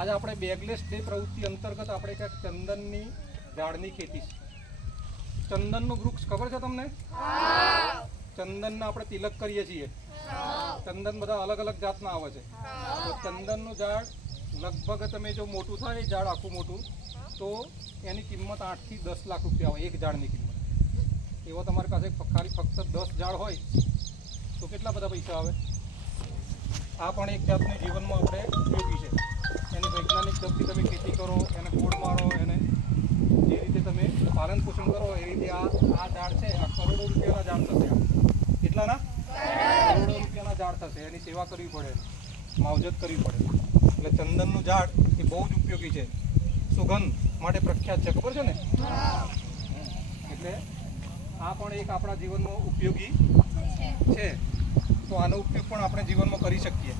આજે આપણે bagless day પ્રવૃત્તિ અંતર્ગત આપણે ક્યાંક ચંદનની ઝાડની ખેતી છે. ચંદનનું વૃક્ષ ખબર છે તમને? ચંદનના આપણે તિલક કરીએ છીએ. ચંદન બધા અલગ અલગ જાતના આવે છે. તો ચંદનનું ઝાડ લગભગ તમે જો મોટું થાય એ ઝાડ આખું મોટું તો એની કિંમત 8 થી 10 લાખ રૂપિયા હોય એક ઝાડની કિંમત. એવો તમારી પાસે ખાલી ફક્ત 10 ઝાડ હોય તો કેટલા બધા પૈસા આવે? આ પણ એક જાતની જીવનમાં આપણે ઉપયોગી છે. એની વૈજ્ઞાનિક ઢબથી તમે ખેતી કરો, એને ગોળ મારો, એને જે રીતે તમે પાલન પોષણ કરો એ રીતે આ ઝાડ છે આ કરોડો રૂપિયાના ઝાડ થશે. કેટલાના? કરોડો રૂપિયાના ઝાડ થશે. એની સેવા કરવી પડે, માવજત કરવી પડે. એટલે ચંદનનું ઝાડ એ બહુ જ ઉપયોગી છે. સુગંધ માટે પ્રખ્યાત છે, ખબર છે ને? એટલે આ પણ એક આપણા જીવનમાં ઉપયોગી છે. તો આનો ઉપયોગ પણ આપણે જીવનમાં કરી શકીએ.